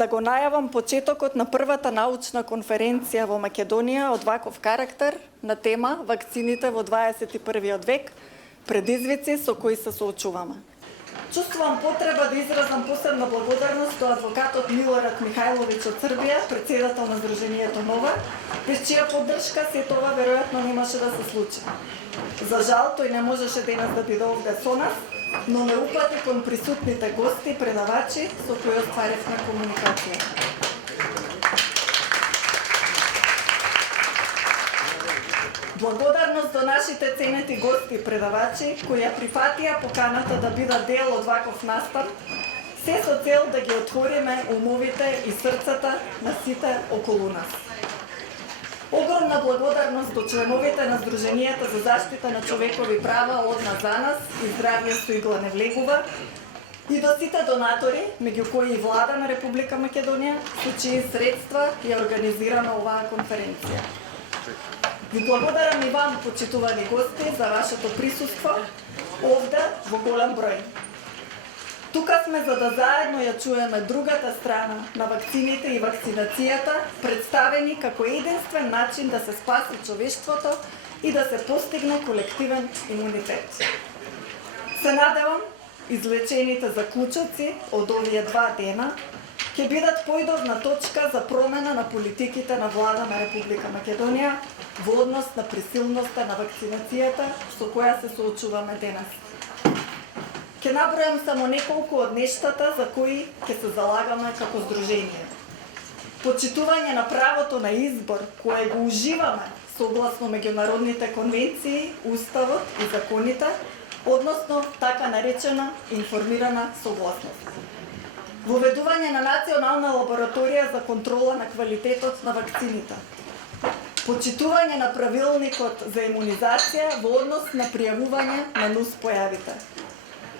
да го најавам почетокот на првата научна конференција во Македонија од ваков карактер на тема вакцините во 21. век, предизвици со кои се соочуваме. Чувствувам потреба да изразам посебна благодарност до адвокатот Милорад Михајловиќ од Србија, председател на Сдруженијето Нова, без чија поддршка се тоа веројатно немаше да се случи. За жал, тој не можеше денес да биде овде со нас, но ме упати кон присутните гости, предавачи со кои остваревме комуникација. Благодарност до нашите ценети гости и предавачи, кои ја прифатија поканата да бидат дел од ваков настан, се со цел да ги отвориме умовите и срцата на сите околу нас. Огромна благодарност до членовите на Сдруженијата за заштита на човекови права од нас за нас и здравје со игла не влегува, и до сите донатори, меѓу кои и влада на Република Македонија, со чии средства ја организирана оваа конференција. Ви благодарам и вам, почитувани гости, за вашето присуство овде во голем број. Тука сме за да заедно ја чуеме другата страна на вакцините и вакцинацијата, представени како единствен начин да се спаси човештвото и да се постигне колективен имунитет. Се надевам, излечените заклучоци од овие 2 дена ќе бидат поидовна точка за промена на политиките на влада на Република Македонија во однос на присилноста на вакцинацијата со која се соочуваме денес. Ќе набројам само неколку од нештата за кои ќе се залагаме како здружение. Почитување на правото на избор, кое го уживаме согласно меѓународните конвенции, уставот и законите, односно така наречена информирана согласност. Воведување на национална лабораторија за контрола на квалитетот на вакцините. Почитување на правилникот за имунизација во однос на пријавување на нуспојавите.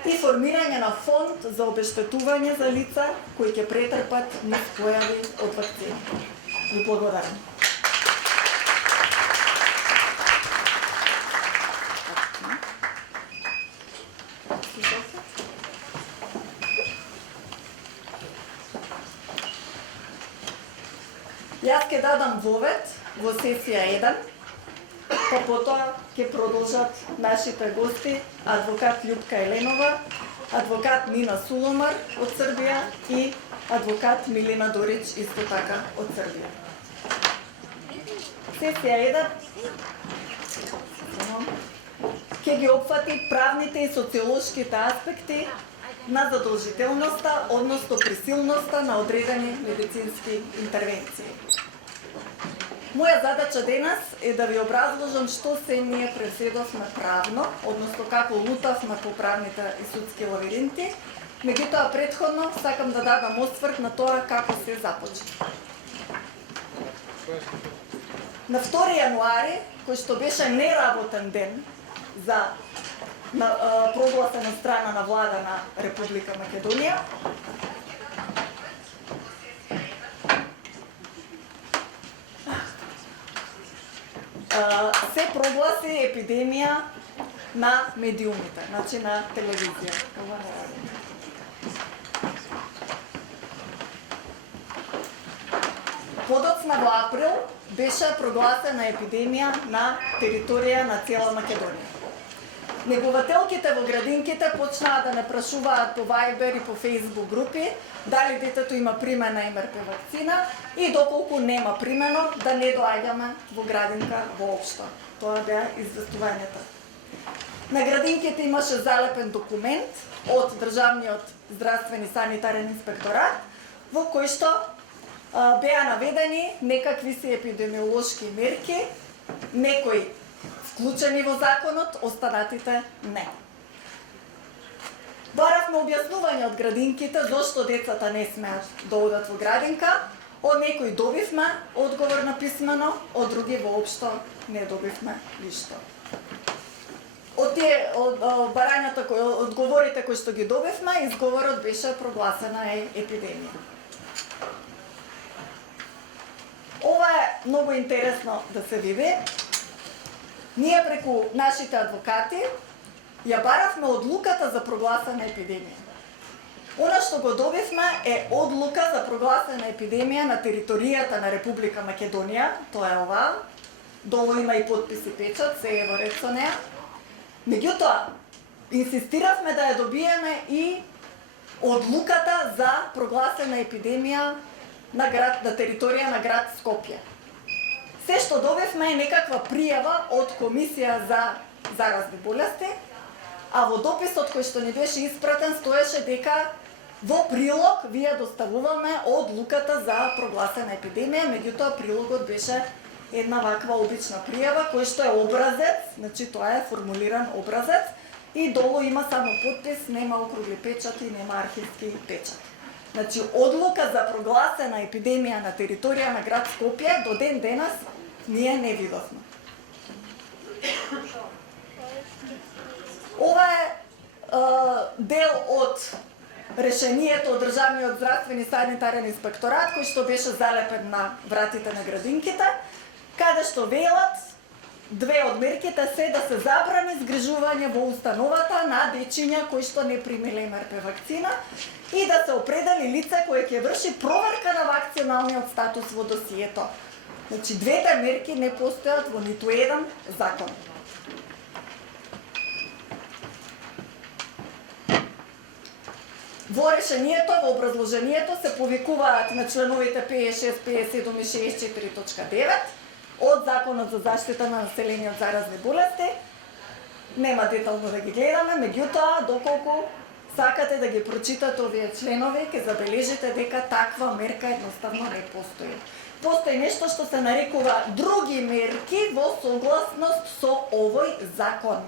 И формирање на фонд за обештетување за лица кои ќе претрпат нуспојави од вакцините. Ви благодарам. Јас ќе дадам вовед во сесија 1, па потоа ќе продолжат нашите гости, адвокат Љупка Еленова, адвокат Нина Суломар од Србија и адвокат Милина Дорич исто така од Србија. Сесија 1 ќе ги опфати правните и социолошките аспекти на задолжителноста, односно присилноста на одредени медицински интервенции. Моја задача денес е да ви образложам што се ние преседовме правно, односно како лутавме по правните и судски лавиринти, меѓутоа претходно сакам да дадам осврт на тоа како се започна. На 2 јануари, кој што беше неработен ден за прогласена страна на влада на Република Македонија, се прогласи епидемија на медиумите, значи на телевизија. Подоцна во април беше прогласена епидемија на територија на цела Македонија. Негователките во градинките почнаа да не прашуваат по Viber и по Facebook групи дали детето има примена МРП вакцина и доколку нема примено да не доаѓаме во градинка воопшто. Тоа беа известувањата. На градинките имаше залепен документ од Државниот здравствен и санитарен инспекторат во кој што беа наведени некакви си епидемиолошки мерки, некои вклучени во законот, останатите не. Баравме објаснување од градинките зошто децата не смеат да одат во градинка, од некои добивме одговор на писмено, од други воопшто не добивме ништо. Од тие барањата, одговорите кои што ги добивме, изговорот беше прогласена епидемија. Ова е многу интересно да се види. Ние преку нашите адвокати ја баравме одлуката за прогласена епидемија. Она што го добивме е одлука за прогласена епидемија на територијата на Република Македонија, тоа е ова, долу има и подпис и печат, се е во ред со неа. Меѓутоа, инсистиравме да ја добиеме и одлуката за прогласена епидемија на територија на град Скопје. Се што добивме е некаква пријава од Комисија за заразни болести, а во дописот кој што ни беше испратен стоеше дека во прилог вие доставуваме одлуката за прогласена епидемија, меѓутоа прилогот беше една ваква обична пријава кој што е образец, значи тоа е формулиран образец и долу има само подпис, нема округли печати, нема архивски печати. Значи одлука за прогласена епидемија на територија на град Скопје до ден денес ние не видовме. Ова е дел од решението од Државниот здравствен и санитарен инспекторат кој што беше залепен на вратите на градинките, каде што велат две од мерките се да се забрани згрижување во установата на дечиња кои што не примиле МРП вакцина и да се определи лице кое ќе врши проверка на вакциналниот статус во досието. Значи двете мерки не постојат во ниту еден закон. Во решението, во образложението се повикуваат на членовите 56, 57 и 64.9 од Законот за заштита на население од заразни болести. Нема детално да ги гледаме, меѓутоа, доколку сакате да ги прочитате овие членови, ќе забележите дека таква мерка едноставно не постои. Постои нешто што се нарекува други мерки во согласност со овој закон.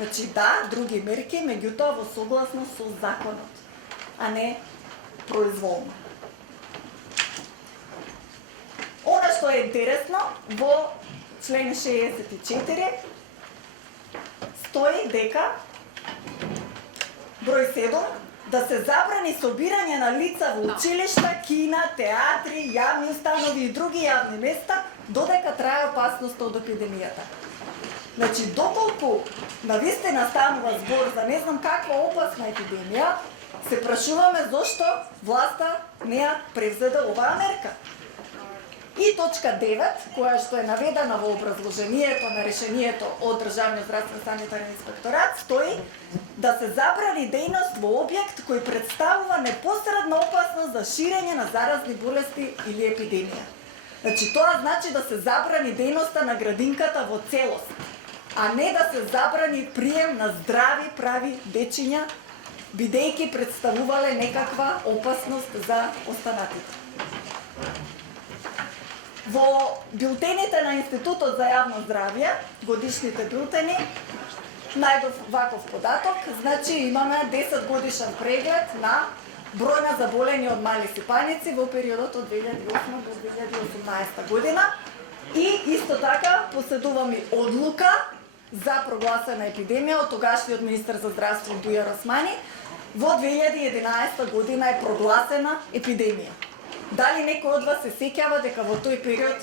Значи да, други мерки, меѓутоа во согласност со законот, а не произволно. Она што е интересно, во член 64 стои дека број 7 да се забрани собирање на лица во училишта, кина, театри, јавни установи и други јавни места додека трае опасноста од епидемијата. Значи, доколку навистина станува збор за не знам каква опасна епидемија, се прашуваме зошто власта не ја превзеде оваа мерка. И точка 9, која што е наведена во образложението на решението од Државниот здравствен санитарен инспекторат, стои да се забрани дејност во објект кој представува непосредна опасност за ширење на заразни болести или епидемија. Значи тоа значи да се забрани дејноста на градинката во целост, а не да се забрани прием на здрави прави дечиња, бидејќи представувале некаква опасност за останатите. Во бюлтените на Институтот за јавно здравје, годишните бюлтени, најдов ваков податок, значи имаме 10 годишен преглед на број на заболени од мали сипаници во периодот од 2008 до 2018 година и исто така поседуваме одлука за прогласена епидемија од тогашниот министер за здравство Бујар Османи. Во 2011 година е прогласена епидемија. Дали некој од вас се сеќава дека во тој период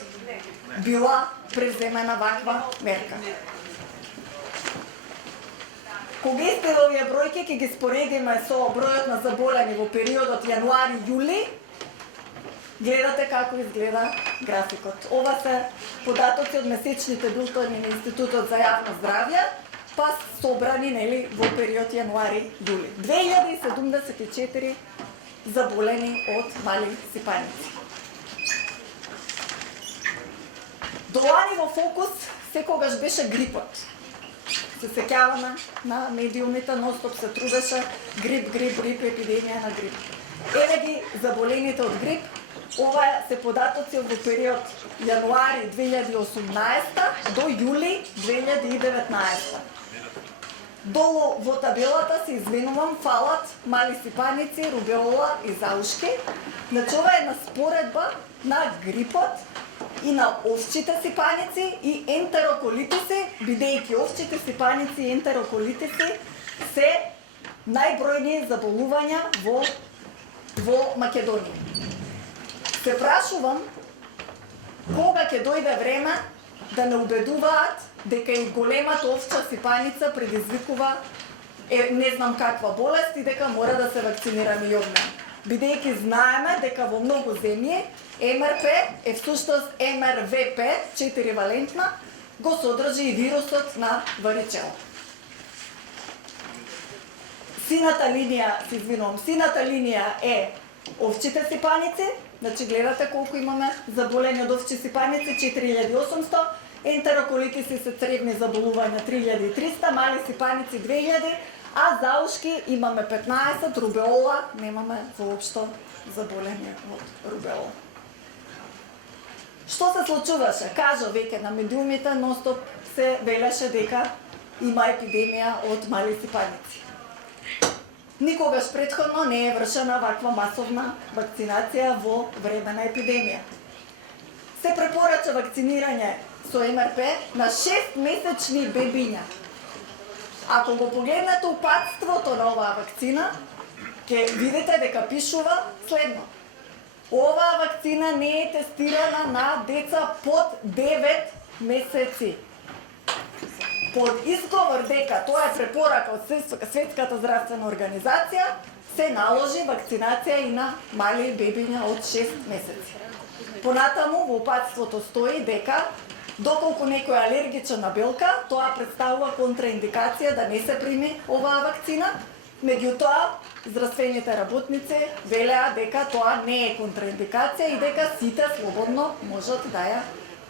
била преземена ваква мерка? Кога сте овие бројки, ќе ги споредиме со бројот на заболени во периодот јануари-јули, гледате како изгледа графикот. Ова се податоци од месечните бюлтени на Институтот за јавно здравје, па собрани нели во период јануари-јули. 2074 заболени од мали сипаници. Долани во фокус секогаш беше грипот. Се сеќаваме на медиумите, ностоп се трудеше грип, епидемија на грип. Еве ги заболените од грип. Ова се податоци во период јануари 2018 до јули 2019. Долу во табелата се извинувам, фалат мали сипаници, рубеола и заушки. Значи ова е една споредба на грипот и на овчите сипаници и ентероколитиси, бидејќи овчите сипаници и ентероколитиси се најбројни заболувања во Македонија. Се прашувам кога ќе дојде време да не убедуваат дека и големата овча сипаница предизвикува не знам каква болест и дека мора да се вакцинираме и од неа. Бидејќи знаеме дека во многу земји МРП е всушност МРВП, 4-валентна, го содржи и вирусот на варичела. Сината линија е овчите сипаници, значи гледате колку имаме заболени од овчи сипаници, 4800, ентероколитиси се цревни заболувања 3300, мали сипаници 2000, а заушки имаме 15, рубеола немаме воопшто заболени од рубеола. Што се случуваше? Кажа веќе на медиумите, ностоп се велеше дека има епидемија од мали сипаници. Никогаш претходно не е вршена ваква масовна вакцинација во време на епидемија. Се препорача вакцинирање со МРП на 6-месечни бебиња. Ако го погледнете упатството на оваа вакцина, ќе видите дека пишува следно. Оваа вакцина не е тестирана на деца под 9 месеци. Под изговор дека тоа е препорака од Светската здравствена организација, се наложи вакцинација и на мали бебиња од 6 месеци. Понатаму во упатството стои дека доколку некој е алергичен на белка, тоа представува контраиндикација да не се прими оваа вакцина, меѓутоа здравствените работници велеа дека тоа не е контраиндикација и дека сите слободно можат да ја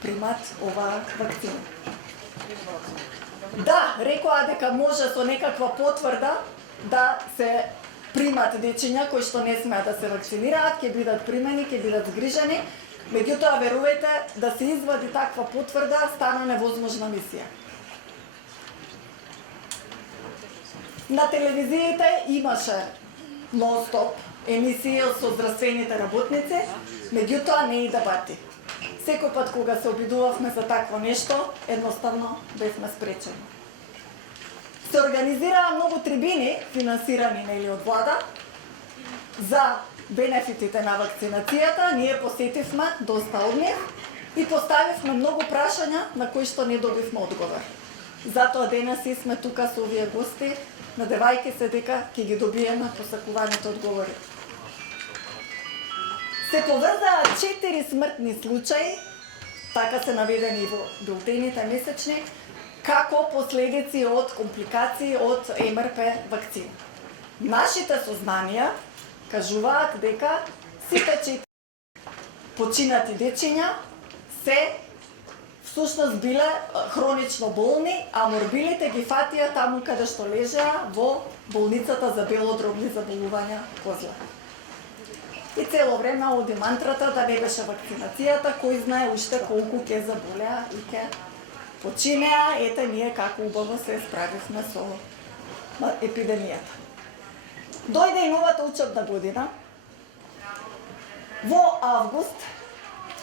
примат оваа вакцина. Да, рекоа дека може со некаква потврда да се примат дечиња кои што не смеат да се вакцинираат, ќе бидат примени, ќе бидат згрижени. Меѓутоа, верувајте, да се извади таква потврда стана невозможна мисија. На телевизиите имаше нон-стоп емисии со здравствените работници, меѓутоа не и дебати. Секој пат кога се обидувавме за такво нешто, едноставно бевме спречени. Се организираа многу трибини, финансирани од влада, за бенефитите на вакцинацијата. Ние посетивме доста од нив и поставивме многу прашања на кои што не добивме одговор. Затоа денес и сме тука со овие гости, надевајќи се дека ќе ги добиеме посакуваните одговори. Се поврзаа 4 смртни случаи, така се наведени во билтените месечни, како последици од компликации од МРП вакцина. Нашите сознанија кажуваат дека сите 4 починати дечиња се всушност биле хронично болни, а морбилите ги фатија таму каде што лежеа во болницата за белодробни заболувања Козле. И цело време оди мантрата да не беше вакцинацијата, кој знае уште колку ќе заболеа и ќе починеа. Ете ние како убаво се справивме со епидемијата. Дојде и новата учебна година. Во август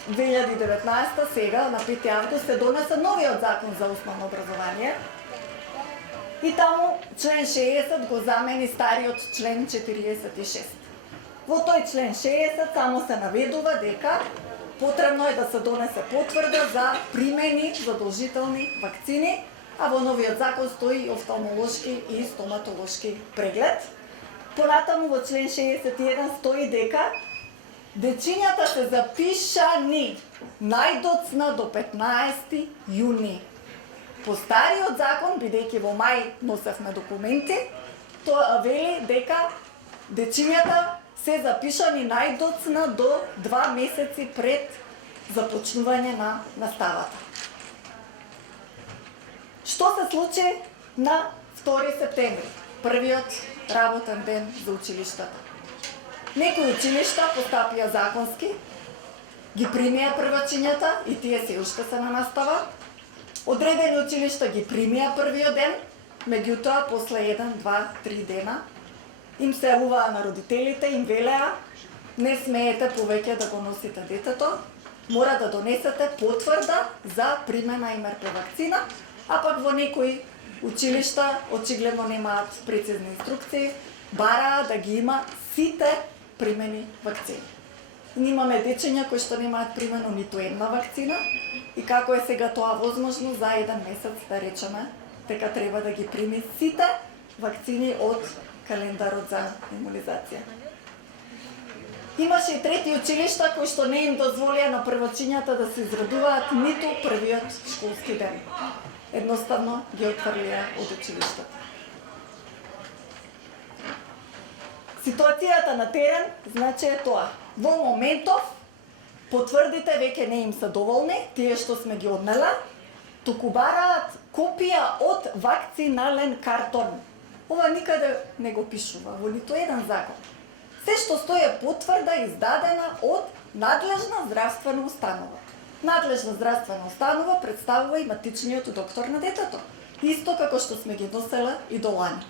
2019, сега на 5 август, се донесе новиот закон за основно образование. И таму член 60 го замени стариот член 46. Во тој член 60 само се наведува дека потребно е да се донесе потврда за примени задолжителни вакцини, а во новиот закон стои офталмолошки и стоматолошки преглед. Понатаму во член 61 стои дека дечињата се запишани најдоцна до 15 јуни. По стариот закон, бидејќи во мај носевме документи, тоа вели дека дечињата се запишани најдоцна до 2 месеци пред започнување на наставата. Што се случи на 2 септември, првиот работен ден за училиштата? Некои училишта постапија законски, ги примија првачињата и тие се уште се на настава. Одредени училишта ги примија првиот ден, меѓутоа после 1, 2, 3 дена им се јавуваа на родителите, им велеа: не смеете повеќе да го носите детето, мора да донесете потврда за примена МРП вакцина, а пак во некои училишта очигледно немаат прецизни инструкции, бараа да ги има сите примени вакцини. Имаме дечиња кои што немаат примено ниту една вакцина и како е сега тоа возможно за 1 месец да речеме дека треба да ги прими сите вакцини од календарот за имунизација. Имаше и трети училишта кои што не им дозволија на првачињата да се израдуваат ниту првиот школски ден. Едноставно ги отфрлија од училиштата. Ситуацијата на терен значи е тоа. Во моментов потврдите веќе не им се доволни, тие што сме ги однела, туку бараат копија од вакцинален картон. Ова никаде не го пишува во ниту еден закон. Се што стои е потврда издадена од надлежна здравствена установа. Надлежна здравствена установа представува и матичниот доктор на детето, исто како што сме ги носела и до лани.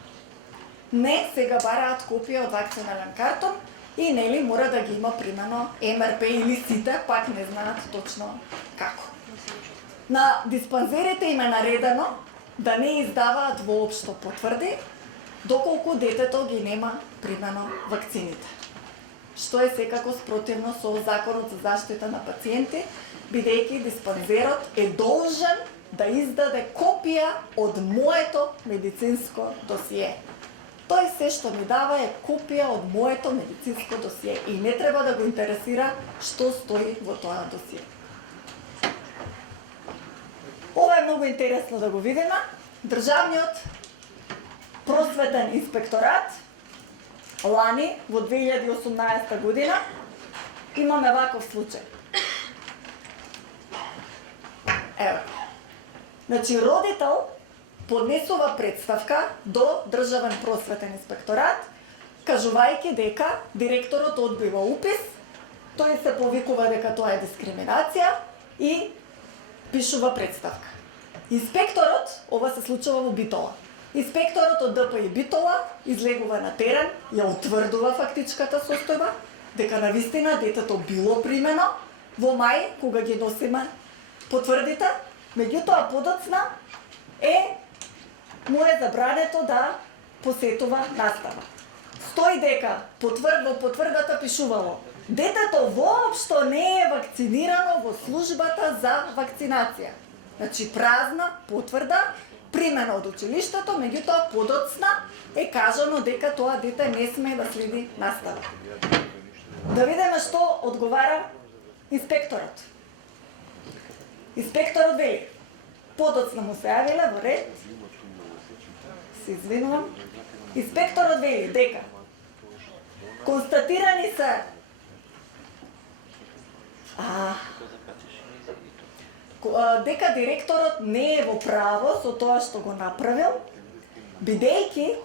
Не, сега бараат копија од вакцинален картон и нели мора да ги има примено МРП или сите, пак не знаат точно како. На диспансерите им е наредено да не издаваат воопшто потврди, доколку детето ги нема примено вакцините. Што е секако спротивно со Законот за заштита на пациенти, бидејќи диспансерот е должен да издаде копија од моето медицинско досие. Тој се што ми дава е копија од моето медицинско досие и не треба да го интересира што стои во тоа досие. Ова е многу интересно да го видиме. Државниот просветен инспекторат лани во 2018 година имаме ваков случај. Ево. Значи родител поднесува представка до Државен просветен инспекторат, кажувајќи дека директорот одбива упис, тој се повикува дека тоа е дискриминација и пишува представка. Инспекторот, ова се случува во Битола. Инспекторот од ДПИ Битола излегува на терен, ја утврдува фактичката состојба, дека навистина детето било примено во мај, кога ги носиме потврдите, меѓутоа подоцна му е забрането да посетува настава. Стои дека во потврдата пишувало: детето воопшто не е вакцинирано во службата за вакцинација. Значи празна потврда, примена од училиштето, меѓутоа подоцна е кажано дека тоа дете не сме да следи настава. Да видиме што одговара инспекторот. Инспекторот вели: подоцна му се јавиле во ред. Се извинувам. Инспекторот вели дека констатирани се дека директорот не е во право со тоа што го направил, бидејќи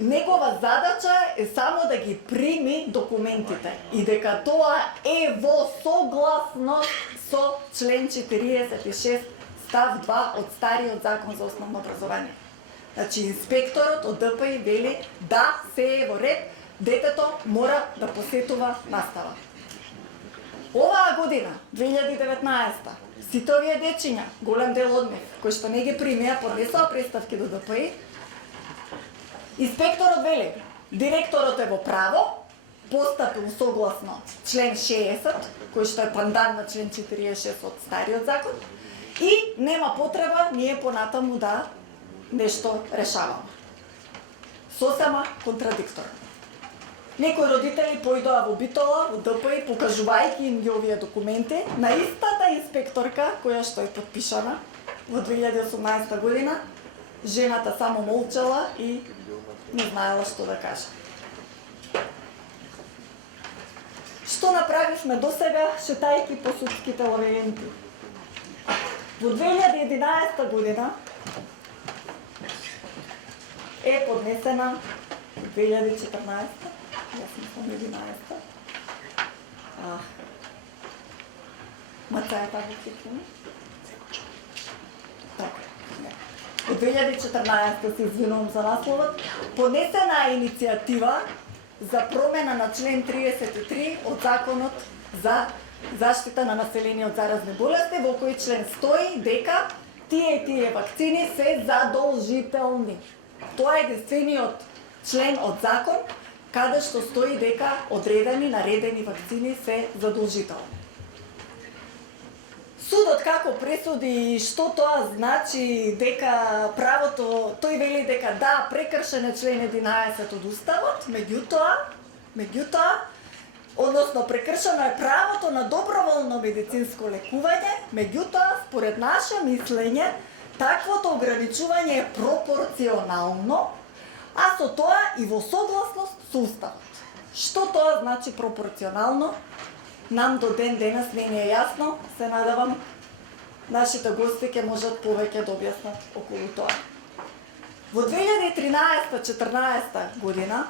негова задача е само да ги прими документите и дека тоа е во согласност со член 46 став 2 од стариот закон за основно образование. Значи инспекторот од ДПИ вели да, се е во ред, детето мора да посетува настава. Оваа година, 2019, сите овие дечиња, голем дел од нив, кои што не ги примија, поднесоа представки до ДПИ, инспекторот вели, директорот е во право, постапил согласно член 60, кој што е пандан на член 46 од стариот закон, и нема потреба ние понатаму да нешто решаваме. Сосема контрадикторно. Некои родители појдоа во Битола, во ДПИ, покажувајќи им ги овие документи на истата инспекторка која што е подпишана во 2018 година. Жената само молчала и не знаела што да каже. Што направивме досега, шетајќи по судските лабиринти? Во 2011 година е поднесена 2014, јас мислам 11. Маца е така кикнена? Така, не. Во 2014 се извинувам за насловот, поднесена е иницијатива за промена на член 33 од Законот за заштита на население од заразни болести, во кој член стои дека тие вакцини се задолжителни. Тоа е единствениот член од закон каде што стои дека одредени наредени вакцини се задолжителни. Судот како пресуди што тоа значи дека правото, тој вели дека да, прекршен е член 11 од Уставот, меѓутоа, односно прекршено е правото на доброволно медицинско лекување, меѓутоа, според наше мислење, таквото ограничување е пропорционално, а со тоа и во согласност со Уставот. Што тоа значи пропорционално? Нам до ден денес не ни е јасно, се надавам нашите гости ќе можат повеќе да објаснат околу тоа. Во 2013-14 година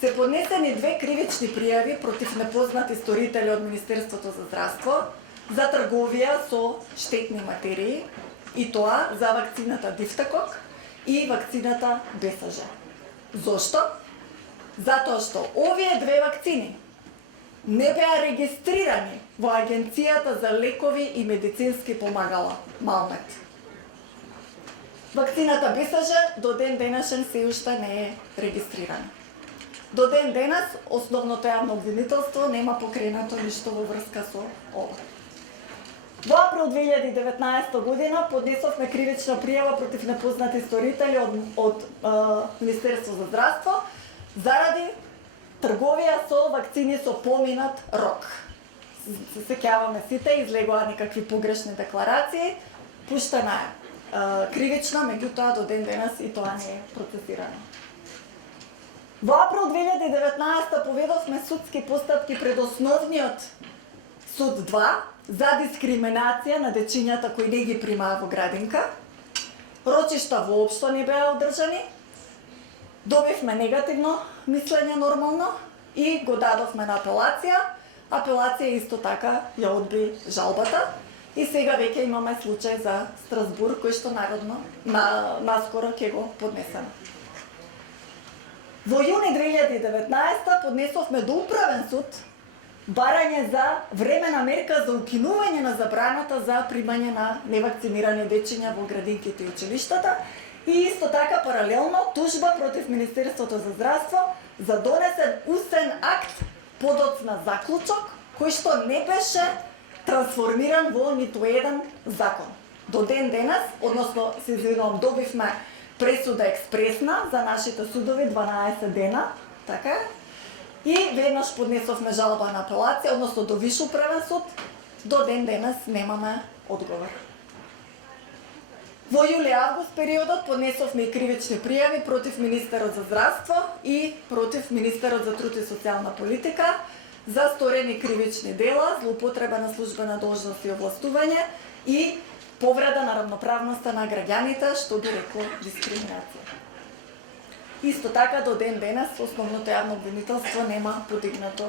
се поднесени 2 кривични пријави против непознати сторители од Министерството за здравство за трговија со штетни материи, и тоа за вакцината Дифтекок и вакцината БСЖ. Зошто? Затоа што овие 2 вакцини не беа регистрирани во Агенцијата за лекови и медицински помагала, Малмет. Вакцината БСЖ до ден денешен се уште не е регистрирана. До ден денес основното јавно обвинителство нема покренато ништо во врска со ова. Во април 2019 година поднесовме кривична пријава против непознати сторители од Министерство за здравство заради трговија со вакцини со поминат рок. Се сеќаваме сите, излегоа некакви погрешни декларации, пуштена е кривична, меѓутоа до ден денес и тоа не е процесирано. Во април 2019 поведовме судски постапки пред Основниот суд 2 за дискриминација на дечињата кои не ги примаа во градинка. Рочишта воопшто не беа одржани. Добивме негативно мислење нормално и го дадовме на апелација. Апелација исто така ја одби жалбата и сега веќе имаме случај за Страсбург кој што народно наскоро ќе го поднесеме. Во јуни 2019 поднесовме до Управен суд барање за времена мерка за укинување на забраната за примање на невакцинирани дечиња во градинките и училиштата и исто така паралелно тужба против Министерството за здравство за донесен устен акт подоцна заклучок кој што не беше трансформиран во ниту еден закон. До ден денес, односно се извинувам, добивме пресуда експресна за нашите судови 12 дена, така е. И веднаш поднесовме жалба на апелација, односно до Виш управен суд, до ден денес немаме одговор. Во јули-август периодот поднесовме и кривични пријави против Министерот за здравство и против Министерот за труд и социјална политика за сторени кривични дела, злоупотреба на службена должност и овластување и повреда на равноправноста на граѓаните, што би рекло дискриминација. Исто така до ден денес основното јавно обвинителство нема подигнато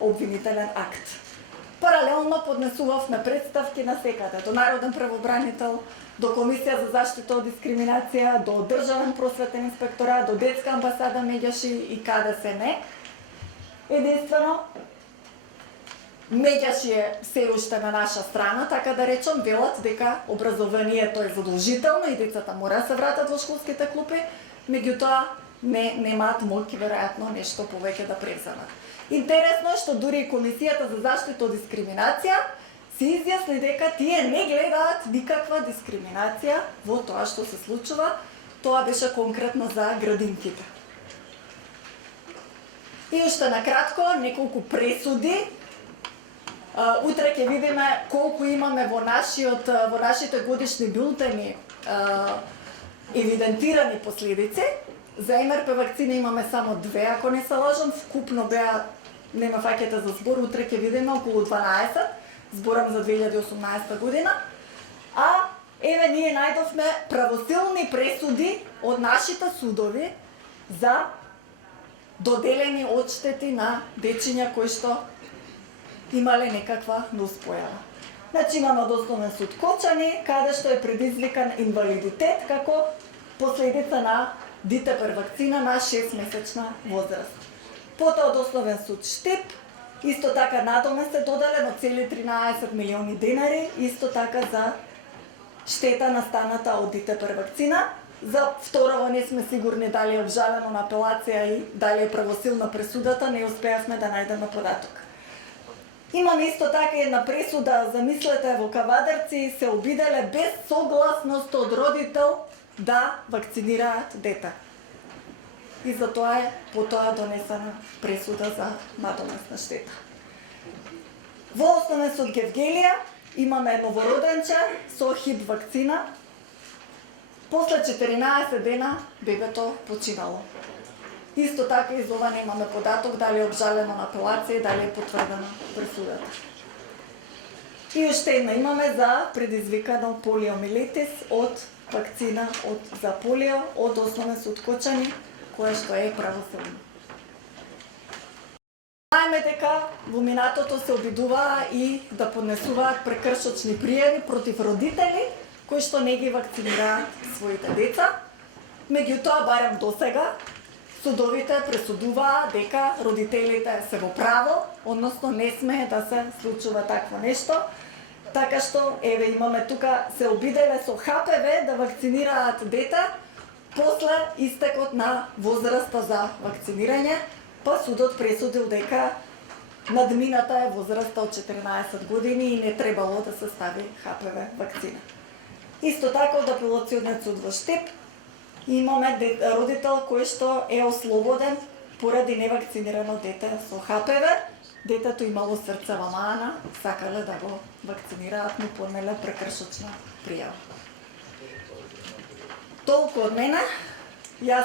обвинителен акт. Паралелно поднесувавме представки на секаде, до Народен правобранител, до Комисија за заштита од дискриминација, до Државен просветен инспекторат, до Детска амбасада Меѓаши и каде се не. Единствено, Меѓаши е се уште на наша страна, така да речам, велат дека образованието е задолжително и децата мора да се вратат во школските клупи, меѓутоа немаат моќ веројатно нешто повеќе да превземат. Интересно е што дури и Комисијата за заштита од дискриминација се изјасни дека тие не гледаат никаква дискриминација во тоа што се случува, тоа беше конкретно за градинките. И уште накратко неколку пресуди. Утре ќе видиме колку имаме во нашите годишни бюлетини евидентирани последици. За МРП вакцина имаме само 2, ако не се лажам, вкупно беа, нема фаќате за збор, утре ќе видиме околу 12, зборам за 2018 година. А еве ние најдовме правосилни пресуди од нашите судови за доделени одштети на дечиња кои што имале некаква нуспојава. Значи имаме од Основен суд Кочани, каде што е предизвикан инвалидитет како последица на Дитепер вакцина на 6-месечна возраст. Потоа од Основен суд Штип, исто така надоме се доделено цели 13 милиони денари, исто така за штета настаната од Дитепер вакцина. За второво не сме сигурни дали е обжалено на апелација и дали е правосилна пресудата, не успеавме да најдеме податок. Имам исто така една пресуда, замислете, во Кавадарци се обиделе без согласност од родител да вакцинираат дете. И затоа е потоа донесена пресуда за надомесна штета. Во Основен суд Гевгелија имаме новороденче со ХИП вакцина. После 14 дена бебето починало. Исто така и за ова немаме податок дали е обжалено на апелација и дали е потврдена пресудата. И уште една имаме за предизвикано полиомилетис од вакцина за полио од Основен суд Кочани, кое што е правосудно. Знаеме дека во минатото се обидуваа и да поднесуваат прекршочни пријави против родители кои што не ги вакцинираат своите деца. Меѓутоа, барем досега, судовите пресудуваа дека родителите се во право, односно не смее да се случува такво нешто. Така што, еве имаме тука, се обиделе со ХПВ да вакцинираат дете после истекот на возраста за вакцинирање, па судот пресудил дека надмината е возраста од 14 години и не требало да се стави ХПВ вакцина. Исто така од апелацијниот суд во Штип имаме родител кој што е ослободен поради невакцинирано дете со ХПВ. Детето имало срцева мана, сакале да го вакцинираат, му поднеле прекршочна пријава. Толку од мене. Јас